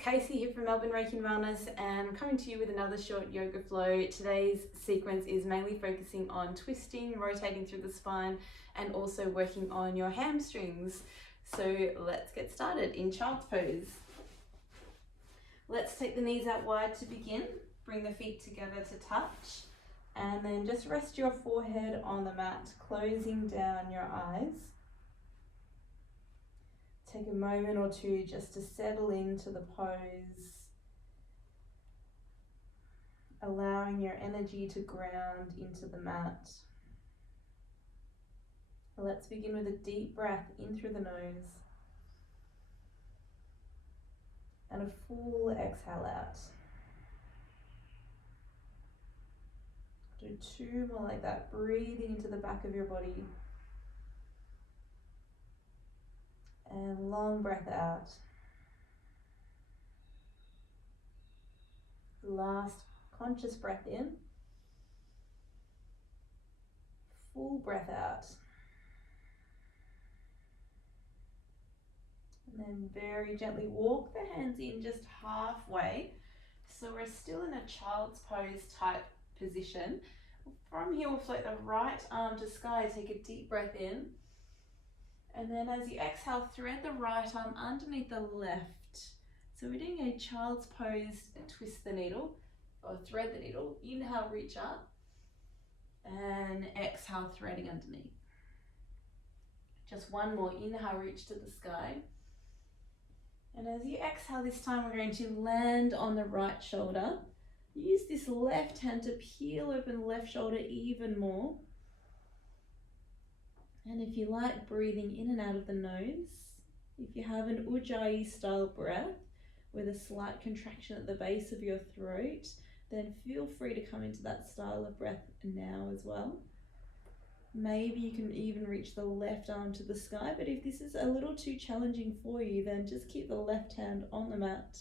Casey here from Melbourne Reiki and Wellness, and I'm coming to you with another short yoga flow. Today's sequence is mainly focusing on twisting, rotating through the spine, and also working on your hamstrings. So let's get started in child's pose. Let's take the knees out wide to begin. Bring the feet together to touch, and then just rest your forehead on the mat, closing down your eyes. Take a moment or two just to settle into the pose, allowing your energy to ground into the mat. Let's begin with a deep breath in through the nose and a full exhale out. Do two more like that, breathing into the back of your body. And long breath out. Last conscious breath in. Full breath out. And then very gently walk the hands in just halfway. So we're still in a child's pose type position. From here we'll float the right arm to sky. Take a deep breath in. And then as you exhale, thread the right arm underneath the left. So we're doing a child's pose, twist the needle, or thread the needle. Inhale, reach up, and exhale, threading underneath. Just one more, inhale, reach to the sky. And as you exhale this time, we're going to land on the right shoulder. Use this left hand to peel open the left shoulder even more. And if you like, breathing in and out of the nose. If you have an Ujjayi style breath with a slight contraction at the base of your throat, then feel free to come into that style of breath now as well. Maybe you can even reach the left arm to the sky, but if this is a little too challenging for you, then just keep the left hand on the mat.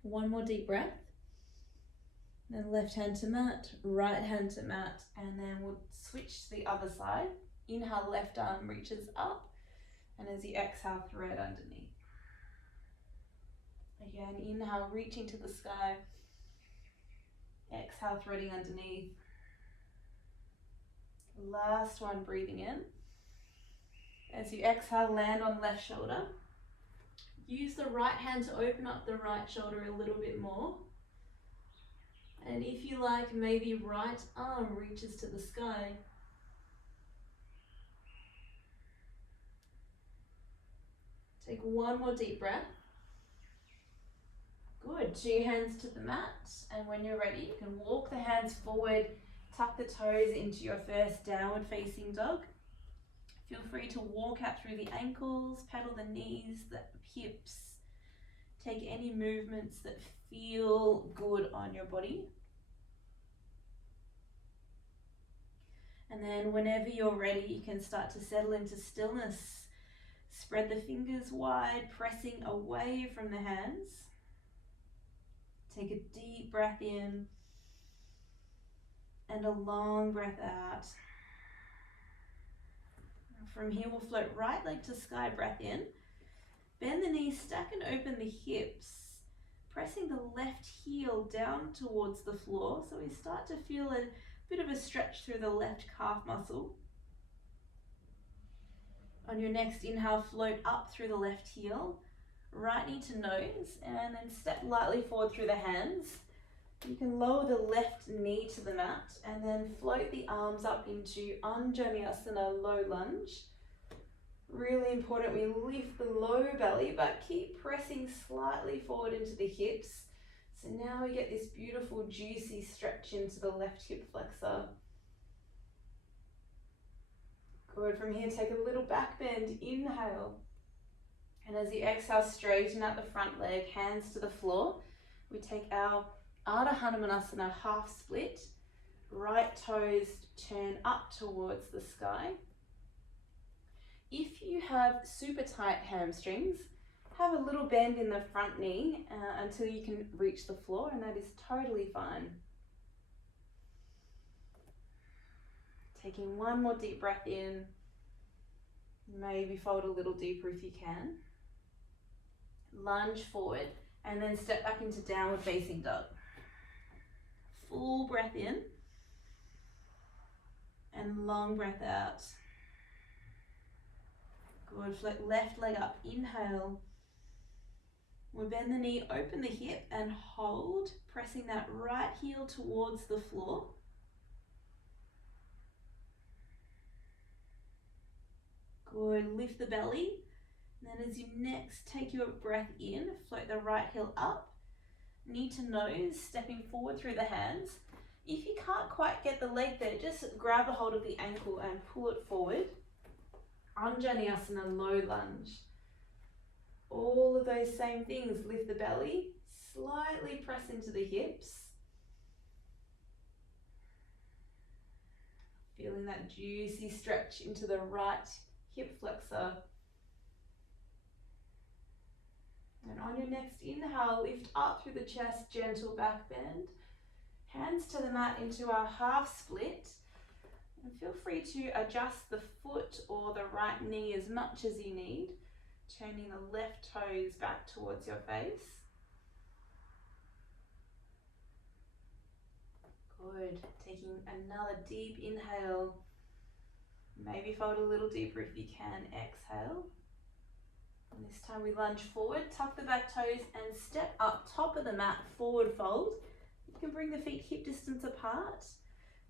One more deep breath. Then left hand to mat, right hand to mat, and then we'll switch to the other side. Inhale, left arm reaches up, and as you exhale, thread underneath. Again, inhale, reaching to the sky. Exhale, threading underneath. Last one, breathing in. As you exhale, land on left shoulder. Use the right hand to open up the right shoulder a little bit more. And if you like, maybe right arm reaches to the sky. Take one more deep breath. Good, two hands to the mat. And when you're ready, you can walk the hands forward, tuck the toes into your first downward facing dog. Feel free to walk out through the ankles, pedal the knees, the hips. Take any movements that feel good on your body. And then whenever you're ready, you can start to settle into stillness. Spread the fingers wide, pressing away from the hands. Take a deep breath in and a long breath out. From here, we'll float right leg to sky, breath in. Bend the knees, stack and open the hips, pressing the left heel down towards the floor. So we start to feel a bit of a stretch through the left calf muscle. On your next inhale, float up through the left heel, right knee to nose, and then step lightly forward through the hands. You can lower the left knee to the mat and then float the arms up into Untitled low lunge. Really important, we lift the low belly, but keep pressing slightly forward into the hips. So now we get this beautiful juicy stretch into the left hip flexor. Good, from here take a little back bend, inhale. And as you exhale, straighten out the front leg, hands to the floor. We take our Hanumanasana half split, right toes turn up towards the sky. If you have super tight hamstrings, have a little bend in the front knee until you can reach the floor, and that is totally fine. Taking one more deep breath in, maybe fold a little deeper if you can. lunge forward, and then step back into downward facing dog. Full breath in, and long breath out. Good, float left leg up, inhale. We'll bend the knee, open the hip, and hold, pressing that right heel towards the floor. Good, lift the belly. And then as you next take your breath in, float the right heel up, knee to nose, stepping forward through the hands. If you can't quite get the leg there, just grab a hold of the ankle and pull it forward. Untitled low lunge. All of those same things, lift the belly, slightly press into the hips. Feeling that juicy stretch into the right hip flexor. And on your next inhale, lift up through the chest, gentle back bend. Hands to the mat into our half split. And feel free to adjust the foot or the right knee as much as you need, turning the left toes back towards your face. Good. Taking another deep inhale. Maybe fold a little deeper if you can. Exhale. And this time we lunge forward, tuck the back toes and step up top of the mat, forward fold. You can bring the feet hip distance apart.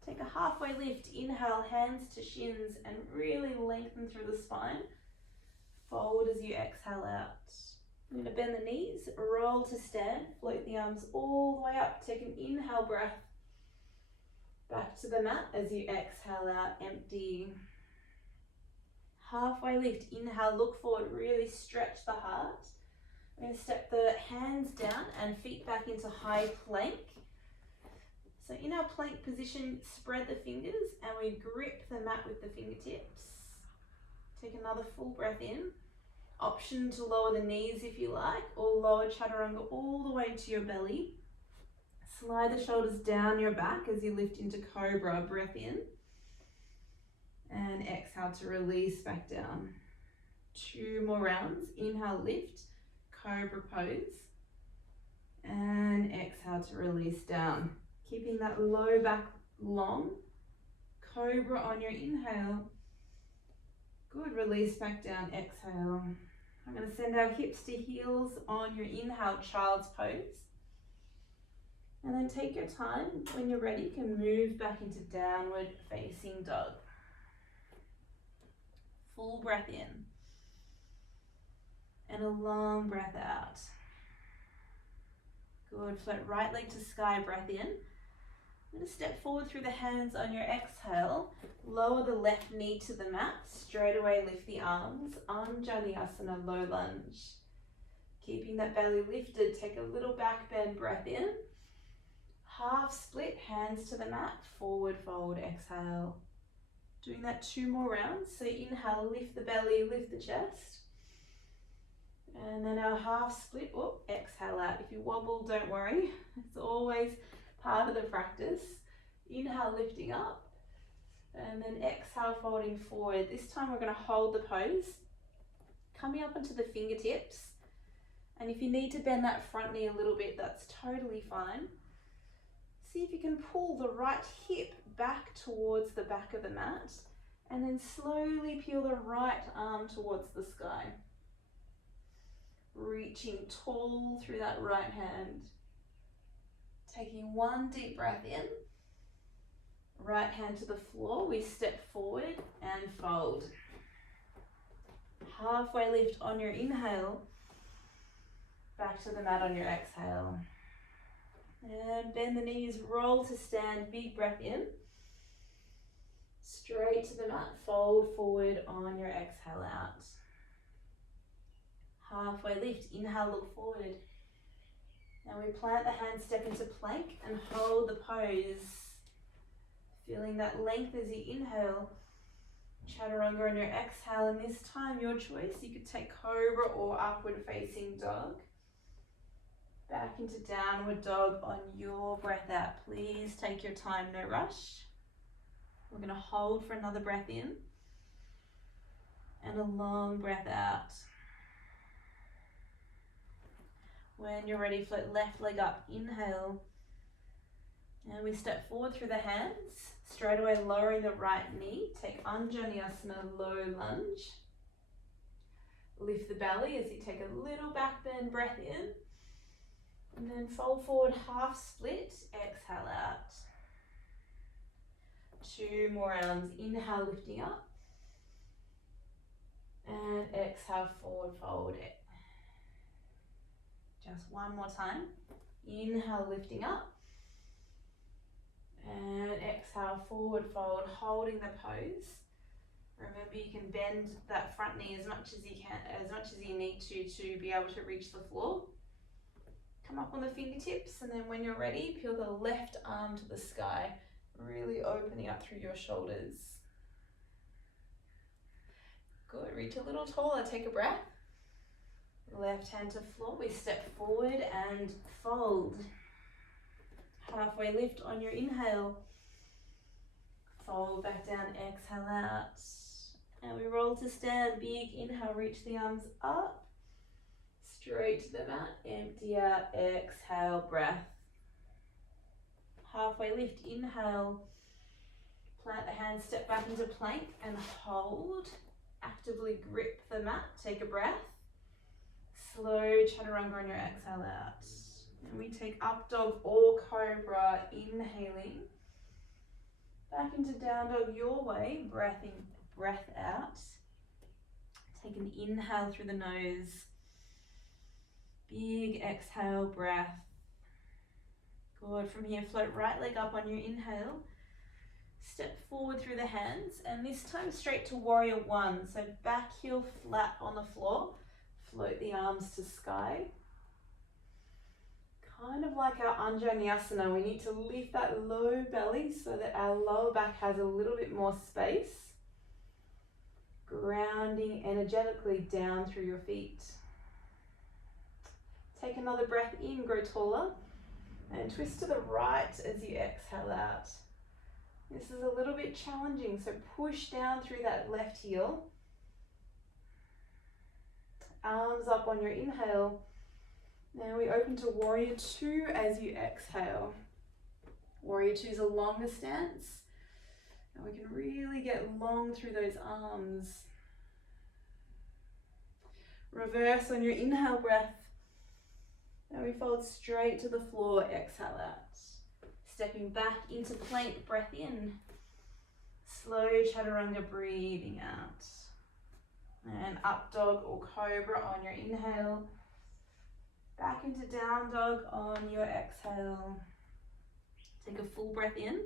Take a halfway lift, inhale, hands to shins, and really lengthen through the spine. Fold as you exhale out. I'm going to bend the knees, roll to stand, float the arms all the way up. Take an inhale breath back to the mat as you exhale out, empty. Halfway lift, inhale, look forward, really stretch the heart. I'm going to step the hands down and feet back into high plank. So in our plank position, spread the fingers and we grip the mat with the fingertips. Take another full breath in. Option to lower the knees if you like, or lower chaturanga all the way to your belly. Slide the shoulders down your back as you lift into cobra, breath in. And exhale to release back down. 2 more rounds. Inhale, lift, cobra pose. And exhale to release down. Keeping that low back long. Cobra on your inhale. Good, release back down, exhale. I'm going to send our hips to heels on your inhale, child's pose. And then take your time. When you're ready, you can move back into downward facing dog. Full breath in. And a long breath out. Good, float right leg to sky, breath in. I'm going to step forward through the hands on your exhale. Lower the left knee to the mat. Straight away lift the arms. Anjaneyasana, low lunge. Keeping that belly lifted, take a little back bend, breath in. Half split, hands to the mat. Forward fold, exhale. Doing that 2 more rounds. So inhale, lift the belly, lift the chest. And then our half split, exhale out. If you wobble, don't worry. It's always part of the practice. Inhale, lifting up. And then exhale, folding forward. This time we're going to hold the pose. Coming up onto the fingertips. And if you need to bend that front knee a little bit, that's totally fine. See if you can pull the right hip back towards the back of the mat. And then slowly peel the right arm towards the sky. Reaching tall through that right hand. Taking 1 deep breath in. Right hand to the floor, we step forward and fold. Halfway lift on your inhale. Back to the mat on your exhale. And bend the knees, roll to stand, big breath in. Straight to the mat, fold forward on your exhale out. Halfway lift, inhale, look forward. Now we plant the hands, step into plank and hold the pose. Feeling that length as you inhale. Chaturanga on your exhale, and this time your choice. You could take cobra or upward facing dog. Back into downward dog on your breath out. Please take your time, no rush. We're going to hold for another breath in. And a long breath out. When you're ready, float left leg up, inhale. And we step forward through the hands, straight away lowering the right knee. Take Untitled low lunge. Lift the belly as you take a little back bend breath in. And then fold forward, half split, exhale out. 2 more rounds, inhale, lifting up. And exhale, forward fold it. Just one more time. Inhale, lifting up. And exhale, forward fold, holding the pose. Remember, you can bend that front knee as much as you can, as much as you need to be able to reach the floor. Come up on the fingertips, and then when you're ready, peel the left arm to the sky, really opening up through your shoulders. Good, reach a little taller, take a breath. Left hand to floor, we step forward and fold. Halfway lift on your inhale. Fold back down, exhale out. And we roll to stand, big inhale, reach the arms up. Straight to the mat, empty out, exhale, breath. Halfway lift, inhale. Plant the hands, step back into plank and hold. Actively grip the mat, take a breath. Slow chaturanga on your exhale out. And we take up dog or cobra, inhaling. Back into down dog your way, breath in, breath out. Take an inhale through the nose. Big exhale, breath. Good, from here float right leg up on your inhale. Step forward through the hands, and this time straight to warrior one. So back heel flat on the floor. Float the arms to sky. Kind of like our Hanumanasana, we need to lift that low belly so that our lower back has a little bit more space. Grounding energetically down through your feet. Take another breath in, grow taller, and twist to the right as you exhale out. This is a little bit challenging, so push down through that left heel. Arms up on your inhale. Now we open to warrior two as you exhale. Warrior two is a longer stance, and we can really get long through those arms. Reverse on your inhale breath. Now we fold straight to the floor, exhale out. Stepping back into plank, breath in. Slow chaturanga, breathing out. And up dog or cobra on your inhale. Back into down dog on your exhale. Take a full breath in.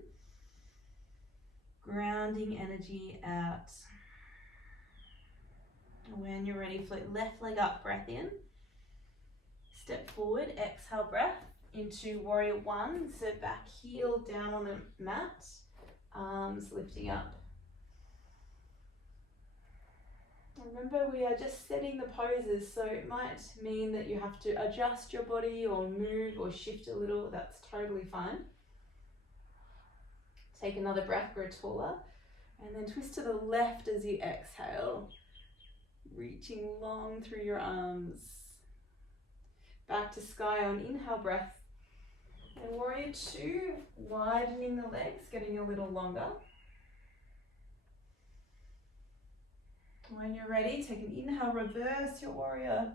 Grounding energy out. When you're ready, float left leg up, breath in. Step forward, exhale, breath into warrior one. So back heel down on the mat, arms lifting up. Remember, we are just setting the poses, so it might mean that you have to adjust your body or move or shift a little. That's totally fine. Take another breath, grow taller, and then twist to the left as you exhale, reaching long through your arms. Back to sky on inhale breath. And warrior two, widening the legs, getting a little longer. When you're ready, take an inhale, reverse your warrior.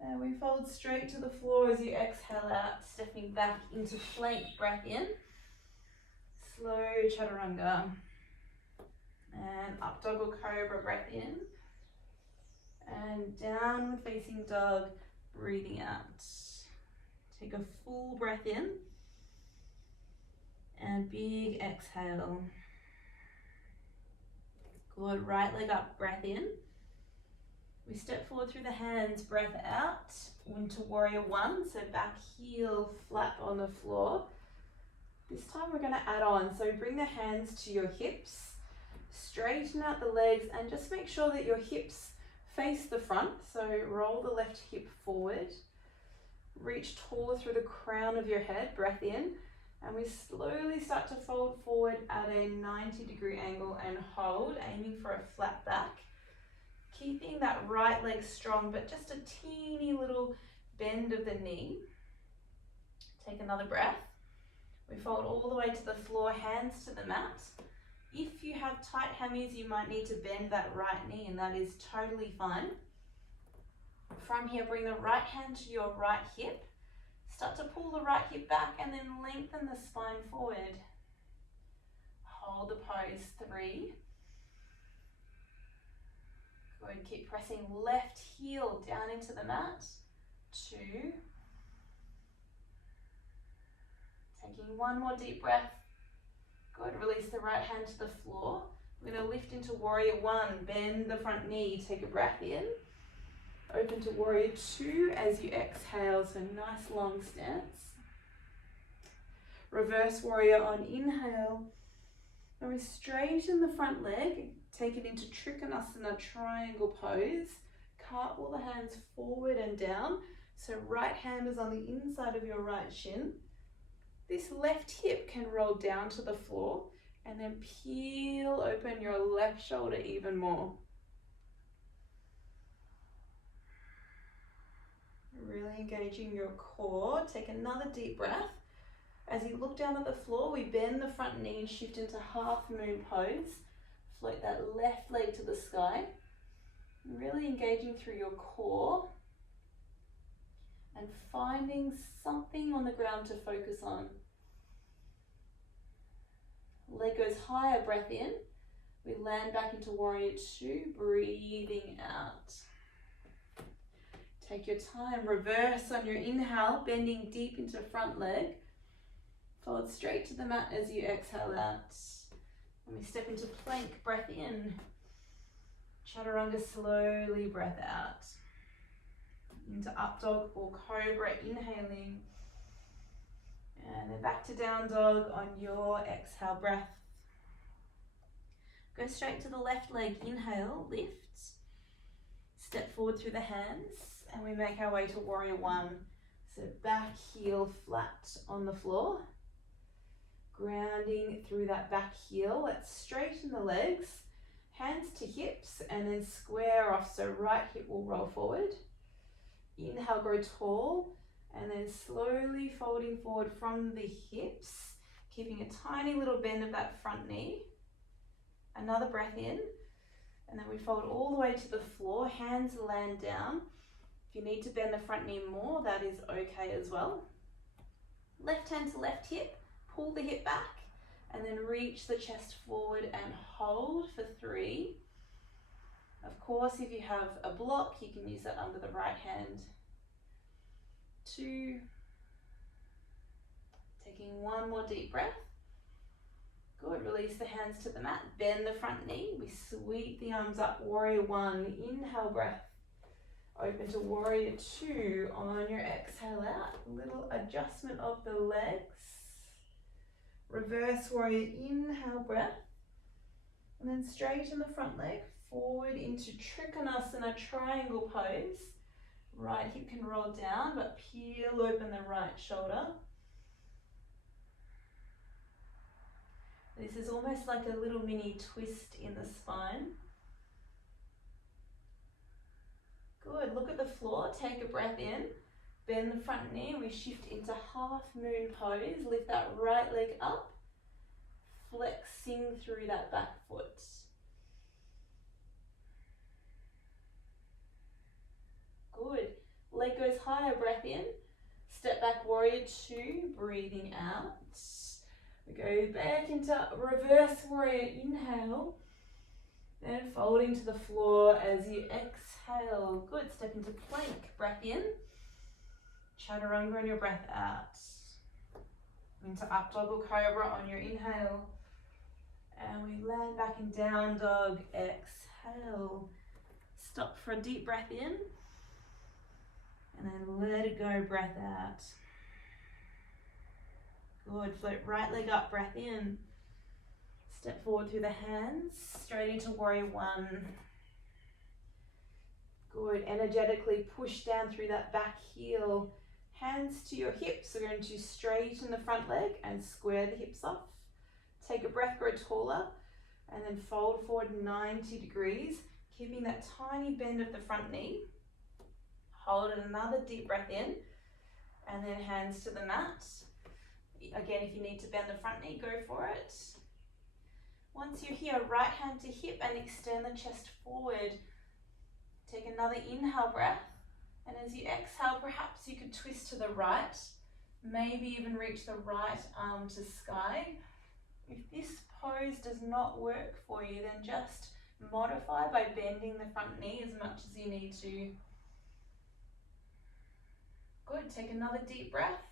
And we fold straight to the floor as you exhale out, stepping back into plank, breath in. Slow chaturanga. And up dog or cobra, breath in. And downward facing dog, breathing out. Take a full breath in. And big exhale. Good, right leg up, breath in. We step forward through the hands, breath out, into warrior one, so back heel flat on the floor. This time we're gonna add on, so bring the hands to your hips, straighten out the legs, and just make sure that your hips face the front, so roll the left hip forward, reach taller through the crown of your head, breath in, and we slowly start to fold forward at a 90-degree angle and hold, aiming for a flat back. Keeping that right leg strong, but just a teeny little bend of the knee. Take another breath. We fold all the way to the floor, hands to the mat. If you have tight hammies, you might need to bend that right knee, and that is totally fine. From here, bring the right hand to your right hip. Start to pull the right hip back and then lengthen the spine forward. Hold the pose, 3. Good, keep pressing left heel down into the mat. 2. Taking one more deep breath. Good, release the right hand to the floor. We're going to lift into warrior 1, bend the front knee, take a breath in. Open to warrior 2 as you exhale, so nice long stance. Reverse warrior on inhale. And we straighten the front leg, take it into Trikonasana triangle pose. Cartwheel the hands forward and down, so right hand is on the inside of your right shin. This left hip can roll down to the floor and then peel open your left shoulder even more. Really engaging your core. Take another deep breath. As you look down at the floor, we bend the front knee and shift into half moon pose. Float that left leg to the sky. Really engaging through your core and finding something on the ground to focus on. Leg goes higher, breath in. We land back into warrior 2, breathing out. Take your time, reverse on your inhale, bending deep into front leg. Forward straight to the mat as you exhale out. And we step into plank, breath in. Chaturanga, slowly breath out. Into up dog or cobra, inhaling. And then back to down dog on your exhale breath. Go straight to the left leg, inhale, lift. Step forward through the hands, and we make our way to warrior 1. So back heel flat on the floor. Grounding through that back heel. Let's straighten the legs. Hands to hips and then square off, so right hip will roll forward. Inhale, grow tall, and then slowly folding forward from the hips, keeping a tiny little bend of that front knee. Another breath in, and then we fold all the way to the floor, hands land down. If you need to bend the front knee more, that is okay as well. Left hand to left hip, pull the hip back, and then reach the chest forward and hold for 3. Of course, if you have a block, you can use that under the right hand. 2. Taking one more deep breath. Good, release the hands to the mat, bend the front knee. We sweep the arms up, warrior 1, inhale breath. Open to warrior 2 on your exhale out. Little adjustment of the legs. Reverse warrior, inhale breath. And then straighten the front leg forward into Trikonasana triangle pose. Right hip can roll down, but peel open the right shoulder. This is almost like a little mini twist in the spine. Good, look at the floor, take a breath in, bend the front knee, we shift into half moon pose, lift that right leg up, flexing through that back foot. Good, leg goes higher, breath in, step back warrior 2, breathing out. We go back into reverse warrior, inhale, then folding to the floor as you exhale. Good, step into plank, breath in, chaturanga on your breath out. Into up dog or cobra on your inhale. And we land back in down dog, exhale. Stop for a deep breath in, and then let it go, breath out. Good, float right leg up, breath in. Step forward through the hands, straight into warrior 1. Good, energetically push down through that back heel. Hands to your hips, we're going to straighten the front leg and square the hips off. Take a breath, grow taller, and then fold forward 90 degrees, keeping that tiny bend of the front knee. Hold it, another deep breath in, and then hands to the mat. Again, if you need to bend the front knee, go for it. Once you're here, right hand to hip and extend the chest forward. Take another inhale breath, and as you exhale, perhaps you could twist to the right, maybe even reach the right arm to sky. If this pose does not work for you, then just modify by bending the front knee as much as you need to. Good, take another deep breath.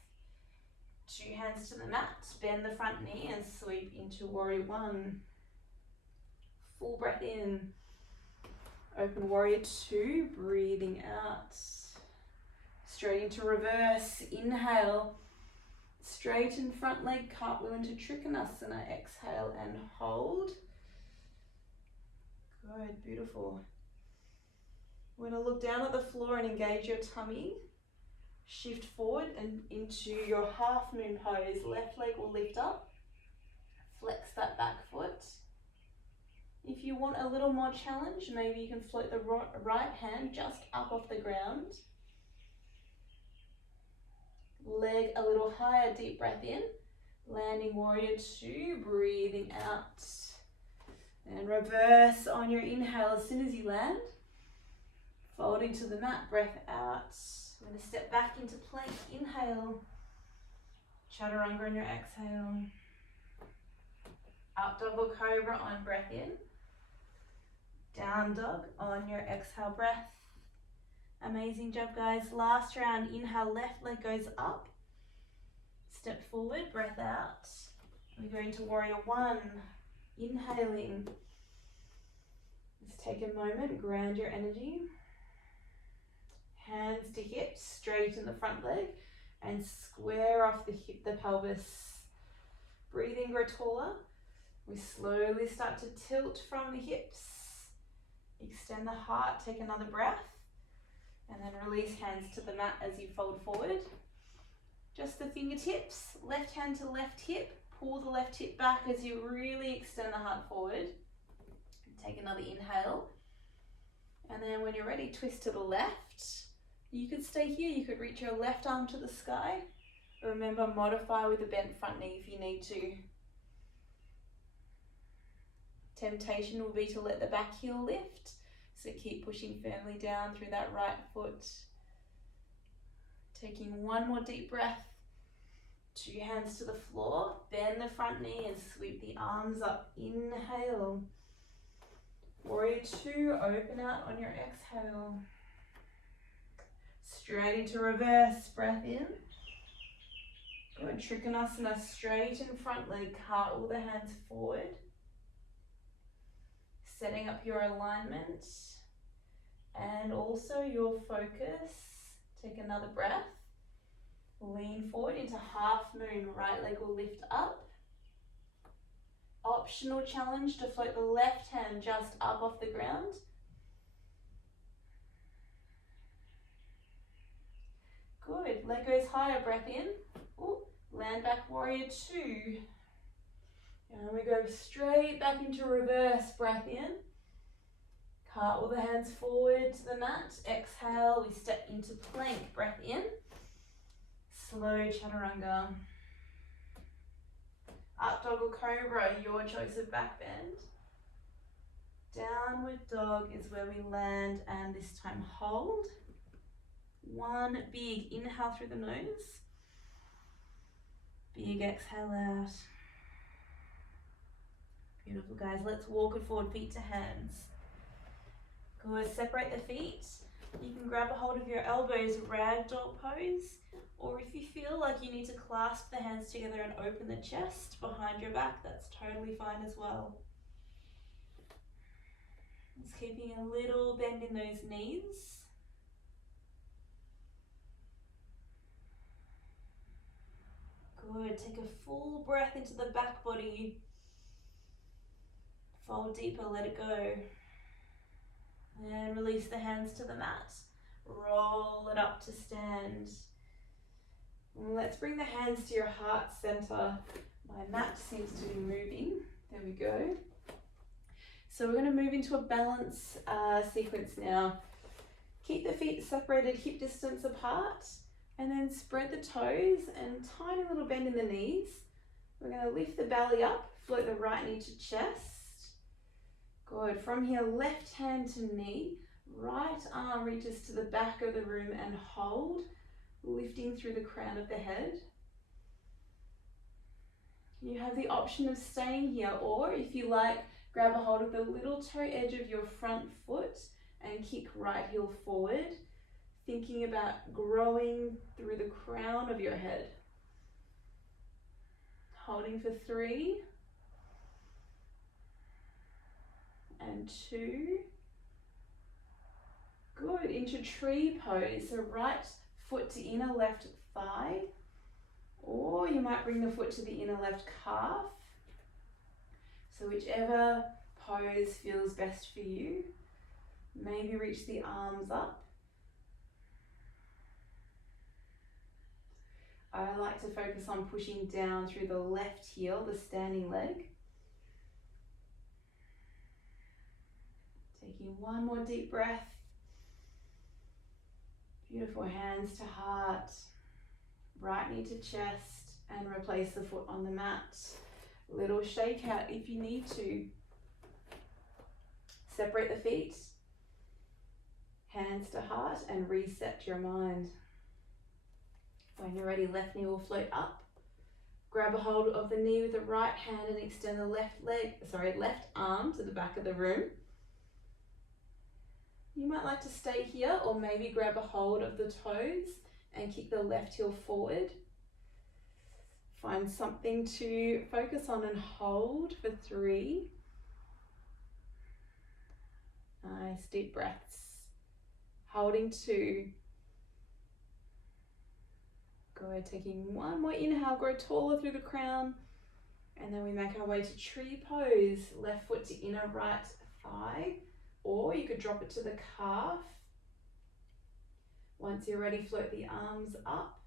2 hands to the mat, bend the front knee and sweep into warrior one. Full breath in. Open warrior two, breathing out. Straight into reverse, inhale. Straighten front leg, cartwheel into Trikonasana. Exhale and hold. Good, beautiful. We're going to look down at the floor and engage your tummy. Shift forward and into your half moon pose. Left leg will lift up. Flex that back foot. If you want a little more challenge, maybe you can float the right hand just up off the ground. Leg a little higher, deep breath in. Landing warrior two, breathing out. And reverse on your inhale as soon as you land. Fold into the mat, breath out. We're going to step back into plank, inhale. Chaturanga on your exhale. Up dog or cobra on breath in. Down dog on your exhale breath. Amazing job, guys. Last round, inhale, left leg goes up. Step forward, breath out. We go into warrior one. Inhaling. Just take a moment, ground your energy. Hands to hips, straighten the front leg and square off the pelvis. Breathing, grow taller. We slowly start to tilt from the hips. Extend the heart, take another breath. And then release hands to the mat as you fold forward. Just the fingertips, left hand to left hip. Pull the left hip back as you really extend the heart forward. Take another inhale. And then when you're ready, twist to the left. You could stay here, you could reach your left arm to the sky. Remember, modify with a bent front knee if you need to. Temptation will be to let the back heel lift. So keep pushing firmly down through that right foot. Taking one more deep breath. 2 hands to the floor. Bend the front knee and sweep the arms up. Inhale. Warrior two, open out on your exhale. Straight into reverse, breath in. Good, Trikonasana, straighten front leg, cartwheel the hands forward. Setting up your alignment and also your focus. Take another breath. Lean forward into half moon, right leg will lift up. Optional challenge to float the left hand just up off the ground. Good, leg goes higher, breath in. Ooh, land back, warrior two. And we go straight back into reverse, breath in. Cartwheel the hands forward to the mat. Exhale, we step into plank, breath in. Slow chaturanga. Up dog or cobra, your choice of back bend. Downward dog is where we land and this time hold. One big inhale through the nose. Big exhale out. Beautiful, guys. Let's walk it forward, feet to hands. Good, separate the feet. You can grab a hold of your elbows, ragdoll pose. Or if you feel like you need to clasp the hands together and open the chest behind your back, that's totally fine as well. Just keeping a little bend in those knees. Good, take a full breath into the back body. Fold deeper, let it go. And release the hands to the mat. Roll it up to stand. Let's bring the hands to your heart center. My mat seems to be moving. There we go. So we're going to move into a balance sequence now. Keep the feet separated hip distance apart, and then spread the toes and tiny little bend in the knees. We're going to lift the belly up, float the right knee to chest. Good. From here, left hand to knee, right arm reaches to the back of the room and hold, lifting through the crown of the head. You have the option of staying here, or if you like, grab a hold of the little toe edge of your front foot and kick right heel forward, thinking about growing through the crown of your head. Holding for 3 and 2. Good. Into tree pose. So right foot to inner left thigh, or you might bring the foot to the inner left calf. So whichever pose feels best for you. Maybe reach the arms up. I like to focus on pushing down through the left heel, the standing leg. Taking one more deep breath. Beautiful. Hands to heart. Right knee to chest, and replace the foot on the mat. Little shake out if you need to. Separate the feet. Hands to heart, and reset your mind. When you're ready, left knee will float up. Grab a hold of the knee with the right hand and extend the left arm to the back of the room. You might like to stay here, or maybe grab a hold of the toes and kick the left heel forward. Find something to focus on and hold for 3. Nice, deep breaths. Holding 2. Good, taking one more inhale, grow taller through the crown. And then we make our way to tree pose. Left foot to inner right thigh, or you could drop it to the calf. Once you're ready, float the arms up.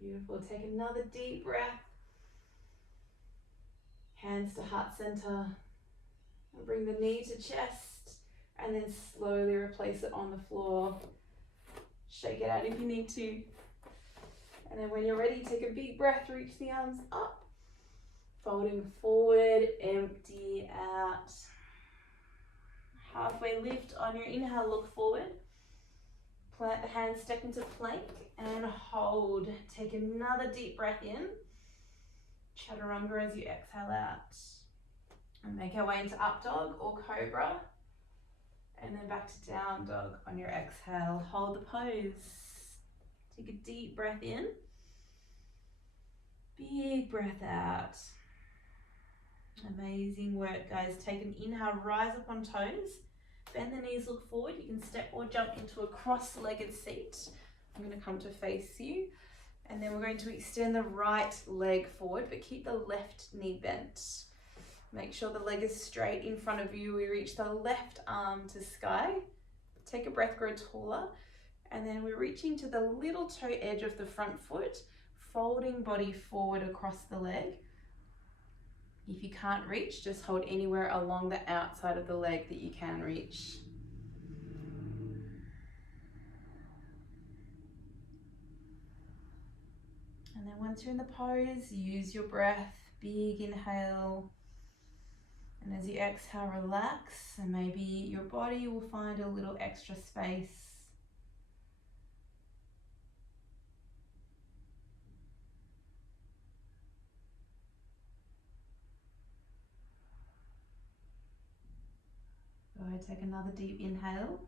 Beautiful. Take another deep breath. Hands to heart center. And bring the knee to chest, and then slowly replace it on the floor. Shake it out if you need to. And then when you're ready, take a big breath, reach the arms up. Folding forward, empty out. Halfway lift on your inhale, look forward. Plant the hands, step into plank, and hold. Take another deep breath in. Chaturanga as you exhale out. And make our way into up dog or cobra. And then back to down dog on your exhale. Hold the pose. Take a deep breath in. Big breath out. Amazing work, guys. Take an inhale, rise up on toes. Bend the knees, look forward. You can step or jump into a cross-legged seat. I'm going to come to face you. And then we're going to extend the right leg forward, but keep the left knee bent. Make sure the leg is straight in front of you. We reach the left arm to sky. Take a breath, grow taller. And then we're reaching to the little toe edge of the front foot, folding body forward across the leg. If you can't reach, just hold anywhere along the outside of the leg that you can reach. And then once you're in the pose, use your breath. Big inhale. And as you exhale, relax, and maybe your body will find a little extra space. Go ahead, take another deep inhale.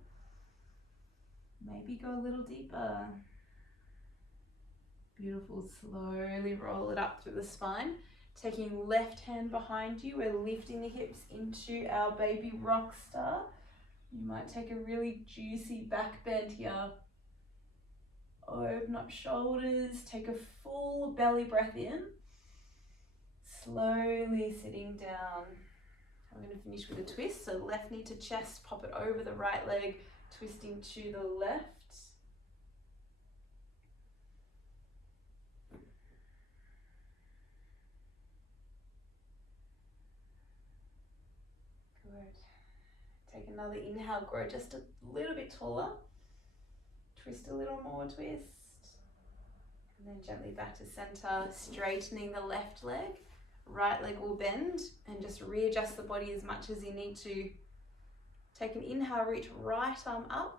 Maybe go a little deeper. Beautiful. Slowly roll it up through the spine. Taking left hand behind you, we're lifting the hips into our baby rock star. You might take a really juicy back bend here. Open up shoulders, take a full belly breath in. Slowly sitting down. I'm going to finish with a twist. So left knee to chest, pop it over the right leg, twisting to the left. Take another inhale, grow just a little bit taller. Twist a little more, twist. And then gently back to center, straightening the left leg. Right leg will bend, and just readjust the body as much as you need to. Take an inhale, reach right arm up.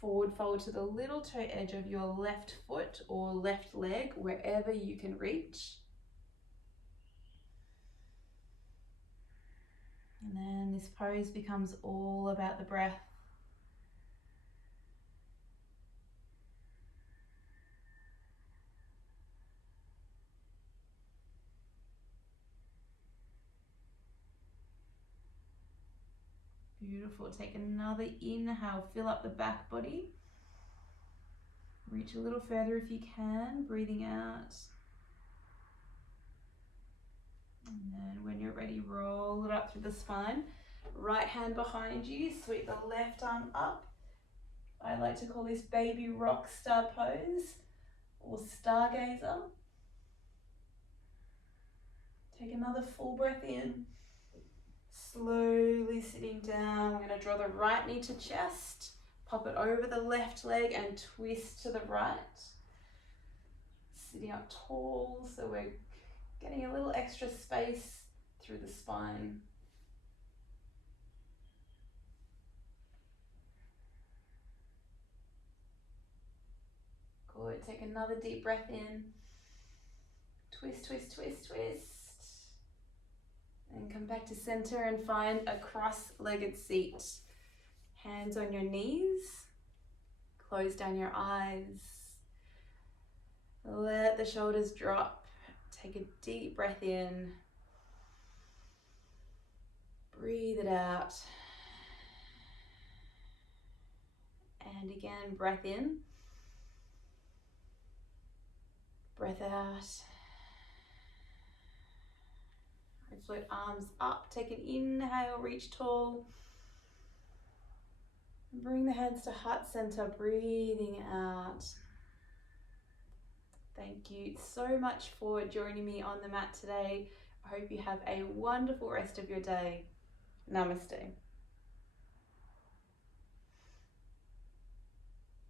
Forward fold to the little toe edge of your left foot or left leg, wherever you can reach. And then this pose becomes all about the breath. Beautiful. Take another inhale, fill up the back body. Reach a little further if you can, breathing out. And then when you're ready, roll it up through the spine. Right hand behind you, sweep the left arm up. I like to call this baby rock star pose or stargazer. Take another full breath in. Slowly sitting down. We're going to draw the right knee to chest. Pop it over the left leg and twist to the right. Sitting up tall, so we're getting a little extra space through the spine. Good. Take another deep breath in. Twist, twist, twist, twist. And come back to center and find a cross-legged seat. Hands on your knees. Close down your eyes. Let the shoulders drop. Take a deep breath in. Breathe it out. And again, breath in. Breath out. Float arms up. Take an inhale, reach tall. Bring the hands to heart center, breathing out. Thank you so much for joining me on the mat today. I hope you have a wonderful rest of your day. Namaste.